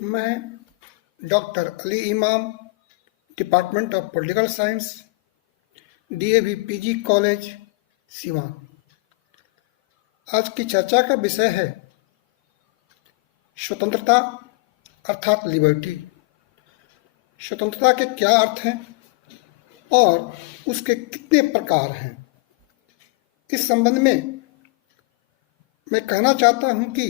मैं डॉक्टर अली इमाम, department of political science, DAV PG college, Siwan. आज की चर्चा का विषय है स्वतंत्रता अर्थात लिबर्टी। स्वतंत्रता के क्या अर्थ हैं और उसके कितने प्रकार हैं। इस संबंध में मैं कहना चाहता हूं कि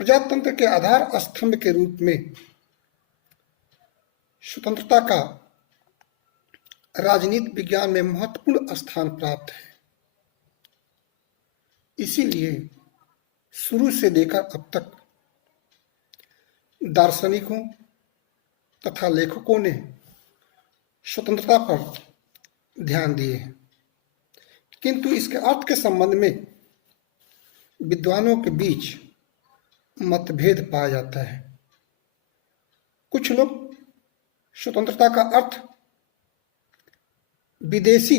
प्रजातंत्र के आधार स्तंभ के रूप में स्वतंत्रता का राजनीति विज्ञान में महत्वपूर्ण स्थान प्राप्त है। इसीलिए शुरू से लेकर अब तक दार्शनिकों तथा लेखकों ने स्वतंत्रता पर ध्यान दिए हैं, किंतु इसके अर्थ के संबंध में विद्वानों के बीच मतभेद पाया जाता है। कुछ लोग स्वतंत्रता का अर्थ विदेशी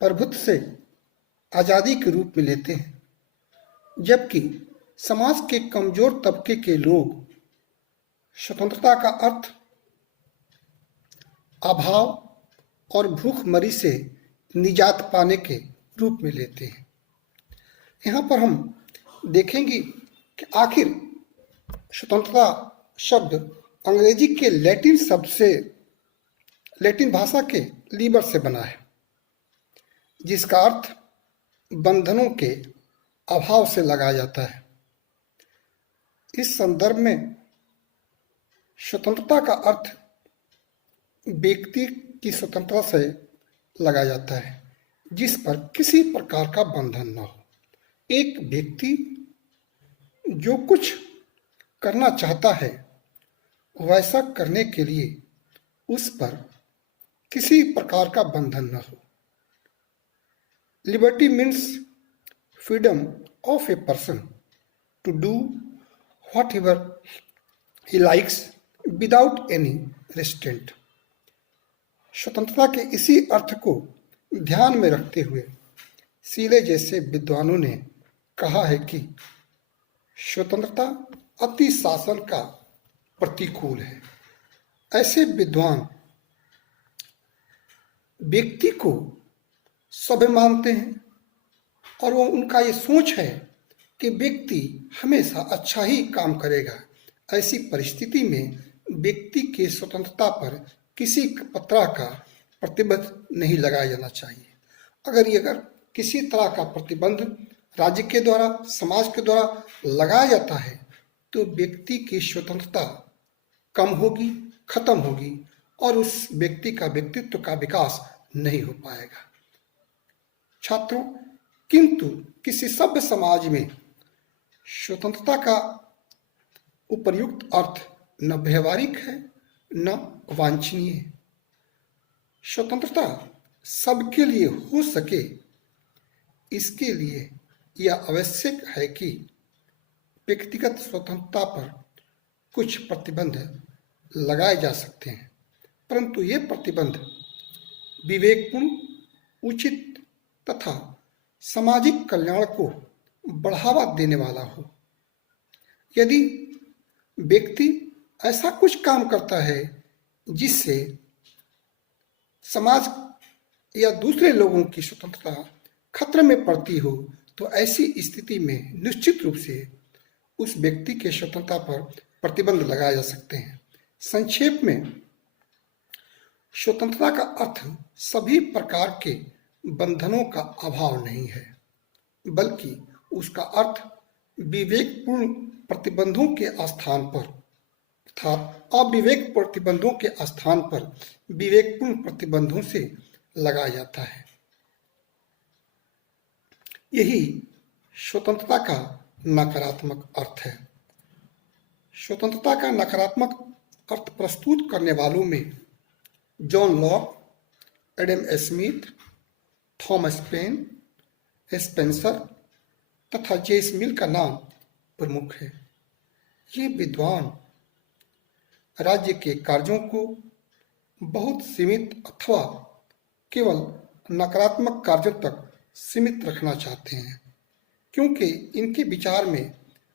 प्रभुत्व से आजादी के रूप में लेते हैं, जबकि समाज के कमजोर तबके के लोग स्वतंत्रता का अर्थ अभाव और भूखमरी से निजात पाने के रूप में लेते हैं। यहाँ पर हम देखेंगे कि आखिर स्वतंत्रता शब्द अंग्रेजी के लैटिन भाषा के लीबर से बना है, जिसका अर्थ बंधनों के अभाव से लगाया जाता है। इस संदर्भ में स्वतंत्रता का अर्थ व्यक्ति की स्वतंत्रता से लगाया जाता है, जिस पर किसी प्रकार का बंधन न हो। एक व्यक्ति जो कुछ करना चाहता है वैसा करने के लिए उस पर किसी प्रकार का बंधन न हो। Liberty means freedom of a person to do whatever he likes without any restraint. स्वतंत्रता के इसी अर्थ को ध्यान में रखते हुए सीले जैसे विद्वानों ने कहा है कि स्वतंत्रता अति शासन का प्रतिकूल है। ऐसे विद्वान व्यक्ति को सभ्य मानते हैं और वो उनका ये सोच है कि व्यक्ति हमेशा अच्छा ही काम करेगा। ऐसी परिस्थिति में व्यक्ति के स्वतंत्रता पर किसी तरह का प्रतिबंध नहीं लगाया जाना चाहिए। अगर किसी तरह का प्रतिबंध राज्य के द्वारा, समाज के द्वारा लगाया जाता है तो व्यक्ति की स्वतंत्रता कम होगी, खत्म होगी और उस व्यक्ति का व्यक्तित्व का विकास नहीं हो पाएगा। छात्रों, किंतु किसी सभ्य समाज में स्वतंत्रता का उपर्युक्त अर्थ न व्यवहारिक है न वांछनीय है। स्वतंत्रता सबके लिए हो सके, इसके लिए यह आवश्यक है कि व्यक्तिगत स्वतंत्रता पर कुछ प्रतिबंध लगाए जा सकते हैं, परंतु ये प्रतिबंध विवेकपूर्ण, उचित तथा सामाजिक कल्याण को बढ़ावा देने वाला हो। यदि व्यक्ति ऐसा कुछ काम करता है जिससे समाज या दूसरे लोगों की स्वतंत्रता खतरे में पड़ती हो, तो ऐसी स्थिति में निश्चित रूप से उस व्यक्ति के स्वतंत्रता पर प्रतिबंध लगाए जा सकते हैं। संक्षेप में, स्वतंत्रता का अर्थ सभी प्रकार के बंधनों का अभाव नहीं है, बल्कि उसका अर्थ विवेकपूर्ण प्रतिबंधों के स्थान पर अर्थात अविवेक प्रतिबंधों के स्थान पर विवेकपूर्ण प्रतिबंधों से लगाया जाता है। यही स्वतंत्रता का नकारात्मक अर्थ है। स्वतंत्रता का नकारात्मक अर्थ प्रस्तुत करने वालों में John Locke, Adam Smith, Thomas pen, Spencer तथा जेम्स मिल का नाम प्रमुख है। ये विद्वान राज्य के कार्यों को बहुत सीमित अथवा केवल नकारात्मक कार्यों तक सीमित रखना चाहते हैं, क्योंकि इनके विचार में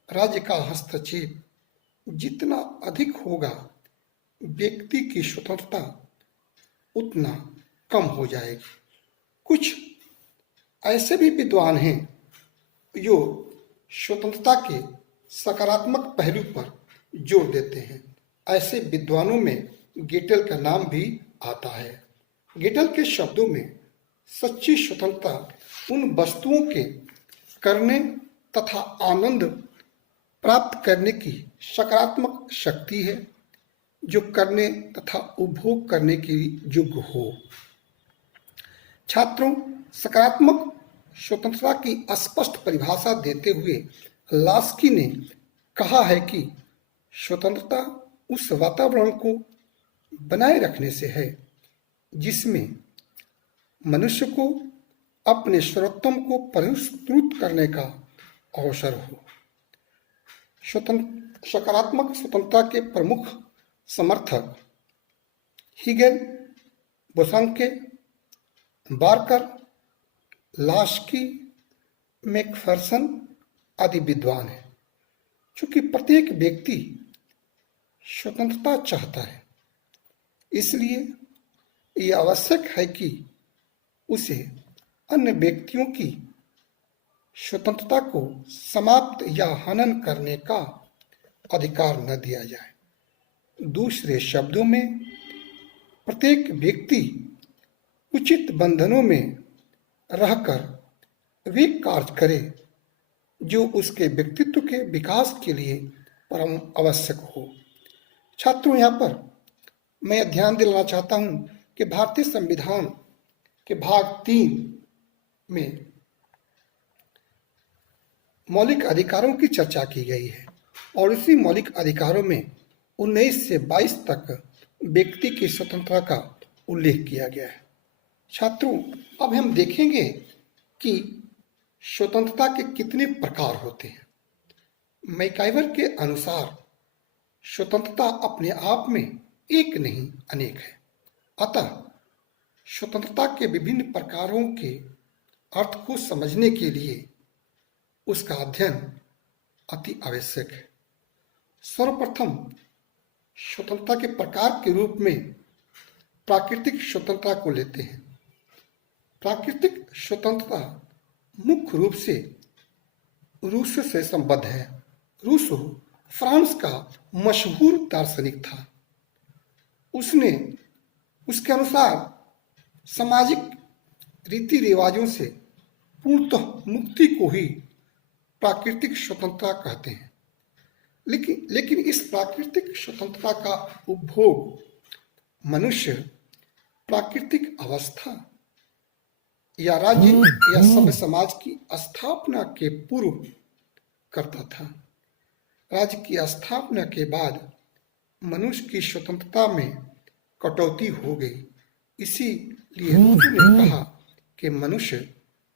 राज्य का हस्तक्षेप जितना अधिक होगा व्यक्ति की स्वतंत्रता उतना कम हो जाएगी। कुछ ऐसे भी विद्वान हैं जो स्वतंत्रता के सकारात्मक पहलू पर जोर देते हैं। ऐसे विद्वानों में गेटल का नाम भी आता है। गेटल के शब्दों में सच्ची स्वतंत्रता उन वस्तुओं के करने तथा आनंद प्राप्त करने की सकारात्मक शक्ति है जो करने तथा उपभोग करने के योग्य हो। छात्रों, सकारात्मक स्वतंत्रता की स्पष्ट परिभाषा देते हुए लास्की ने कहा है कि स्वतंत्रता उस वातावरण को बनाए रखने से है जिसमें मनुष्य को अपने सर्वोत्तम को प्रस्तुत करने का अवसर हो। सकारात्मक स्वतंत्रता के प्रमुख समर्थक हीगेल, बोसांके, बार्कर, लास्की, मैकफर्सन आदि विद्वान हैं। चूंकि प्रत्येक व्यक्ति स्वतंत्रता चाहता है, इसलिए यह आवश्यक है कि उसे अन्य व्यक्तियों की स्वतंत्रता को समाप्त या हनन करने का अधिकार न दिया जाए। दूसरे शब्दों में, प्रत्येक व्यक्ति उचित बंधनों में रहकर वे कार्य करे जो उसके व्यक्तित्व के विकास के लिए परम आवश्यक हो। छात्रों, यहाँ पर मैं ध्यान दिलाना चाहता हूँ कि भारतीय संविधान के भाग 3 में मौलिक अधिकारों की चर्चा की गई है और इसी मौलिक अधिकारों में 19 से 22 तक व्यक्ति की स्वतंत्रता का उल्लेख किया गया है। छात्रों, अब हम देखेंगे कि स्वतंत्रता के कितने प्रकार होते हैं। मैकाइवर के अनुसार स्वतंत्रता अपने आप में एक नहीं अनेक है। अतः स्वतंत्रता के विभिन्न प्रकारों के अर्थ को समझने के लिए उसका अध्ययन अति आवश्यक है। सर्वप्रथम स्वतंत्रता के प्रकार के रूप में प्राकृतिक स्वतंत्रता को लेते हैं। प्राकृतिक स्वतंत्रता मुख्य रूप से रूस से संबद्ध है। रूसो फ्रांस का मशहूर दार्शनिक था। उसके अनुसार सामाजिक रीति रिवाजों से पूर्णतः मुक्ति को ही प्राकृतिक स्वतंत्रता कहते हैं। लेकिन इस प्राकृतिक स्वतंत्रता का उपभोग मनुष्य प्राकृतिक अवस्था या राज्य या सभ्य समाज की स्थापना के पूर्व करता था। राज्य की स्थापना के बाद मनुष्य की स्वतंत्रता में कटौती हो गई। इसीलिए रूसो ने कहा कि मनुष्य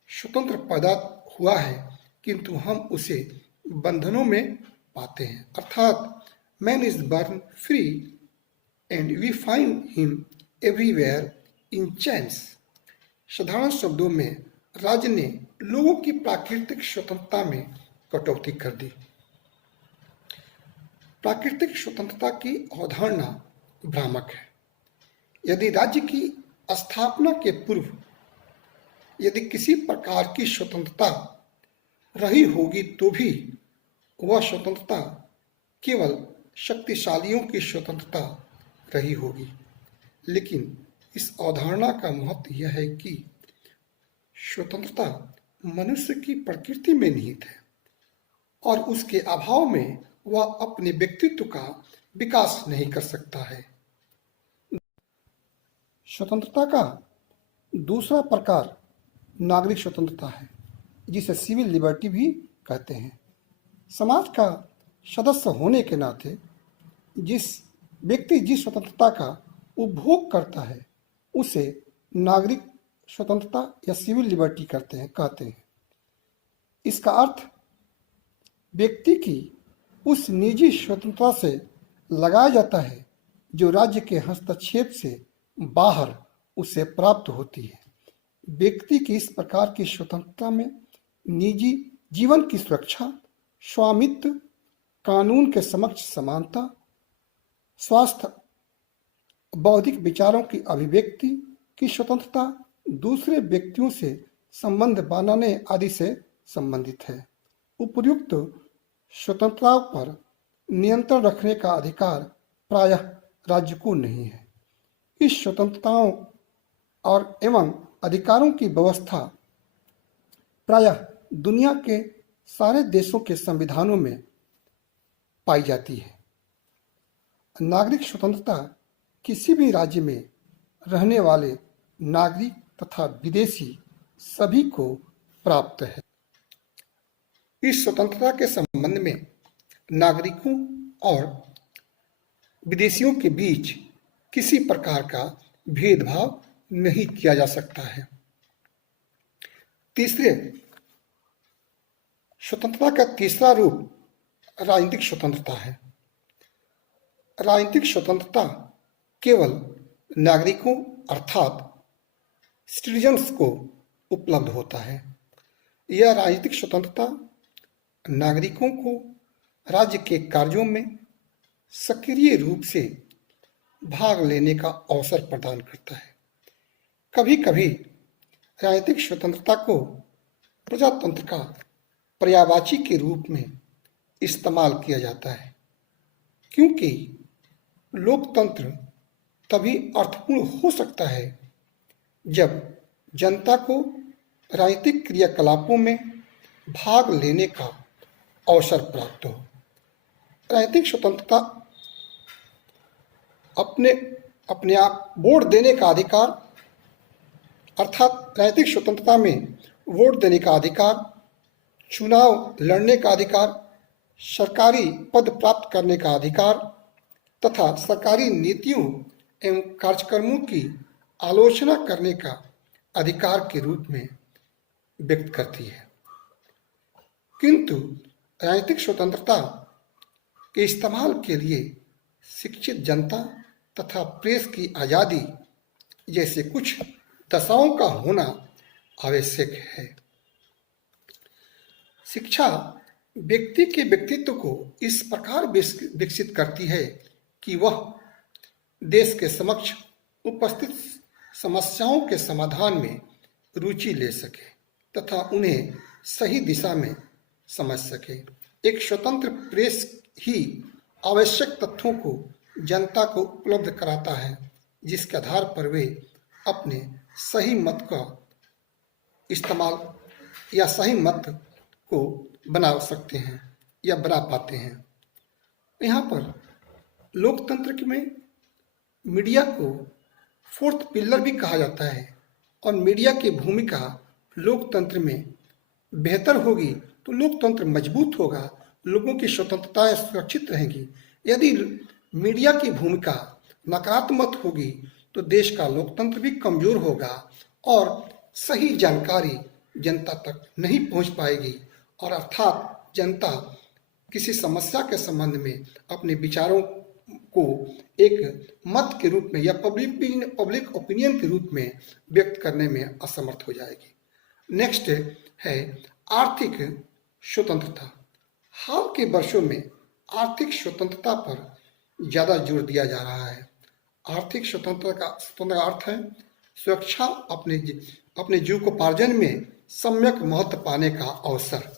स्वतंत्र पैदा हुआ है, किंतु हम उसे बंधनों में पाते हैं। अर्थात man is born free and we find him everywhere in chains. साधारण शब्दों में राज्य ने लोगों की प्राकृतिक स्वतंत्रता में कटौती कर दी। प्राकृतिक स्वतंत्रता की अवधारणा भ्रामक है। यदि राज्य की स्थापना के पूर्व यदि किसी प्रकार की स्वतंत्रता रही होगी तो भी वह स्वतंत्रता केवल शक्तिशालियों की स्वतंत्रता रही होगी। लेकिन इस अवधारणा का महत्व यह है कि स्वतंत्रता मनुष्य की प्रकृति में निहित है और उसके अभाव में वह अपने व्यक्तित्व का विकास नहीं कर सकता है। स्वतंत्रता का दूसरा प्रकार नागरिक स्वतंत्रता है, जिसे सिविल लिबर्टी भी कहते हैं। समाज का सदस्य होने के नाते जिस व्यक्ति जिस स्वतंत्रता का उपभोग करता है उसे नागरिक स्वतंत्रता या सिविल लिबर्टी कहते हैं। इसका अर्थ व्यक्ति की उस निजी स्वतंत्रता से लगाया जाता है जो राज्य के हस्तक्षेप से बाहर उसे प्राप्त होती है। व्यक्ति की इस प्रकार की स्वतंत्रता में निजी जीवन की सुरक्षा, स्वामित्व कानून के समक्ष समानता, स्वास्थ्य, बौद्धिक विचारों की अभिव्यक्ति की स्वतंत्रता, दूसरे व्यक्तियों से संबंध बनाने आदि से संबंधित है। उपर्युक्त स्वतंत्रताओं पर नियंत्रण रखने का अधिकार प्रायः राज्य को नहीं है। इस स्वतंत्रताओं और एवं अधिकारों की व्यवस्था प्रायः दुनिया के सारे देशों के संविधानों में पाई जाती है। नागरिक स्वतंत्रता किसी भी राज्य में रहने वाले नागरिक तथा विदेशी सभी को प्राप्त है। इस स्वतंत्रता के संबंध में नागरिकों और विदेशियों के बीच किसी प्रकार का भेदभाव नहीं किया जा सकता है। स्वतंत्रता का तीसरा रूप राजनीतिक स्वतंत्रता है। राजनीतिक स्वतंत्रता केवल नागरिकों अर्थात सिटीजन्स को उपलब्ध होता है। यह राजनीतिक स्वतंत्रता नागरिकों को राज्य के कार्यों में सक्रिय रूप से भाग लेने का अवसर प्रदान करता है। कभी कभी राजनीतिक स्वतंत्रता को प्रजातंत्र का पर्यायवाची के रूप में इस्तेमाल किया जाता है, क्योंकि लोकतंत्र तभी अर्थपूर्ण हो सकता है जब जनता को राजनीतिक क्रियाकलापों में भाग लेने का अवसर प्राप्त हो। राजनीतिक स्वतंत्रता अपने आप वोट देने का अधिकार, अर्थात राजनीतिक स्वतंत्रता में वोट देने का अधिकार, चुनाव लड़ने का अधिकार, सरकारी पद प्राप्त करने का अधिकार तथा सरकारी नीतियों एवं कार्यक्रमों की आलोचना करने का अधिकार के रूप में व्यक्त करती है। किंतु राजनीतिक स्वतंत्रता के इस्तेमाल के लिए शिक्षित जनता तथा प्रेस की आज़ादी जैसे कुछ दशाओं का होना आवश्यक है। शिक्षा व्यक्ति के व्यक्तित्व को इस प्रकार विकसित करती है कि वह देश के समक्ष उपस्थित समस्याओं के समाधान में रुचि ले सके तथा उन्हें सही दिशा में समझ सके। एक स्वतंत्र प्रेस ही आवश्यक तथ्यों को जनता को उपलब्ध कराता है, जिसके आधार पर वे अपने सही मत का इस्तेमाल या सही मत को बना सकते हैं या बना पाते हैं। यहाँ पर लोकतंत्र में मीडिया को फोर्थ पिलर भी कहा जाता है और मीडिया की भूमिका लोकतंत्र में बेहतर होगी तो लोकतंत्र मजबूत होगा, लोगों की स्वतंत्रताएं सुरक्षित रहेंगी। यदि मीडिया की भूमिका नकारात्मक होगी तो देश का लोकतंत्र भी कमजोर होगा और सही जानकारी जनता तक नहीं पहुंच पाएगी और अर्थात जनता किसी समस्या के संबंध में अपने विचारों को एक मत के रूप में या पब्लिक ओपिनियन के रूप में व्यक्त करने में असमर्थ हो जाएगी। नेक्स्ट है आर्थिक स्वतंत्रता। हाल के वर्षों में आर्थिक स्वतंत्रता पर ज़्यादा जोर दिया जा रहा है। आर्थिक स्वतंत्रता का अर्थ है सुरक्षा, अपने जीविकोपार्जन में सम्यक महत्व पाने का अवसर।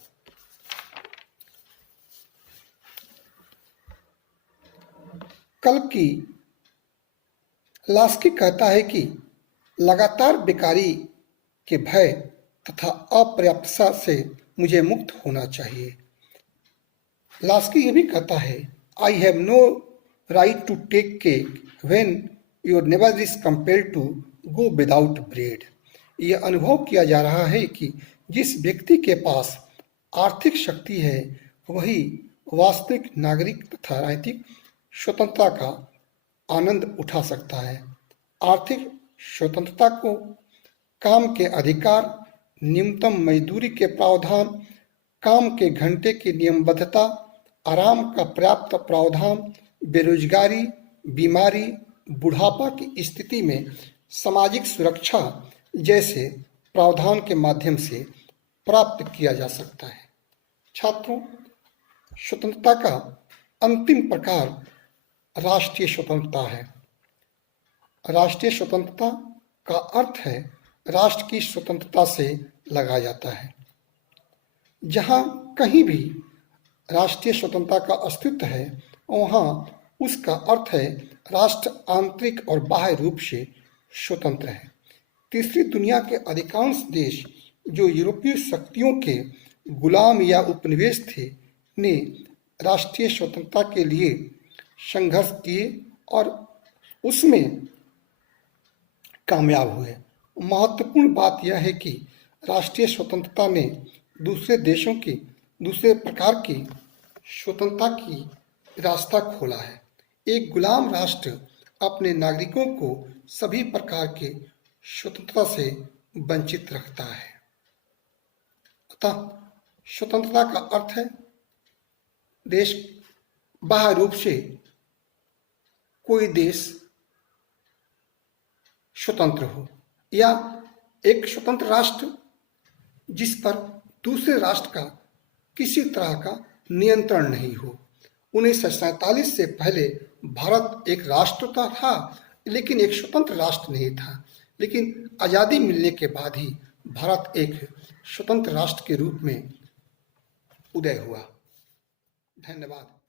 लास्की कहता है कि लगातार बेकारी के भय तथा अपर्याप्तता से मुझे मुक्त होना चाहिए। लास्की ये भी कहता है, I have no right to take cake when your neighbour is compelled to go without bread. यह अनुभव किया जा रहा है कि जिस व्यक्ति के पास आर्थिक शक्ति है वही वास्तविक नागरिक तथा राजनीतिक स्वतंत्रता का आनंद उठा सकता है। आर्थिक स्वतंत्रता को काम के अधिकार, न्यूनतम मजदूरी के प्रावधान, काम के घंटे की नियमबद्धता, आराम का पर्याप्त प्रावधान, बेरोजगारी, बीमारी, बुढ़ापा की स्थिति में सामाजिक सुरक्षा जैसे प्रावधान के माध्यम से प्राप्त किया जा सकता है। छात्रों, स्वतंत्रता का अंतिम प्रकार राष्ट्रीय स्वतंत्रता है। राष्ट्रीय स्वतंत्रता का अर्थ है राष्ट्र की स्वतंत्रता से लगाया जाता है। जहाँ कहीं भी राष्ट्रीय स्वतंत्रता का अस्तित्व है, वहाँ उसका अर्थ है राष्ट्र आंतरिक और बाह्य रूप से स्वतंत्र है। तीसरी दुनिया के अधिकांश देश जो यूरोपीय शक्तियों के गुलाम या उपनिवेश थे, ने राष्ट्रीय स्वतंत्रता के लिए संघर्ष किए और उसमें कामयाब हुए। महत्वपूर्ण बात यह है कि राष्ट्रीय स्वतंत्रता ने दूसरे देशों की दूसरे प्रकार की स्वतंत्रता की रास्ता खोला है। एक गुलाम राष्ट्र अपने नागरिकों को सभी प्रकार के स्वतंत्रता से वंचित रखता है। अतः स्वतंत्रता का अर्थ है देश बाह्य रूप से कोई देश स्वतंत्र हो या एक स्वतंत्र राष्ट्र जिस पर दूसरे राष्ट्र का किसी तरह का नियंत्रण नहीं हो। 1947 से पहले भारत एक राष्ट्र था, लेकिन एक स्वतंत्र राष्ट्र नहीं था। लेकिन आज़ादी मिलने के बाद ही भारत एक स्वतंत्र राष्ट्र के रूप में उदय हुआ। धन्यवाद।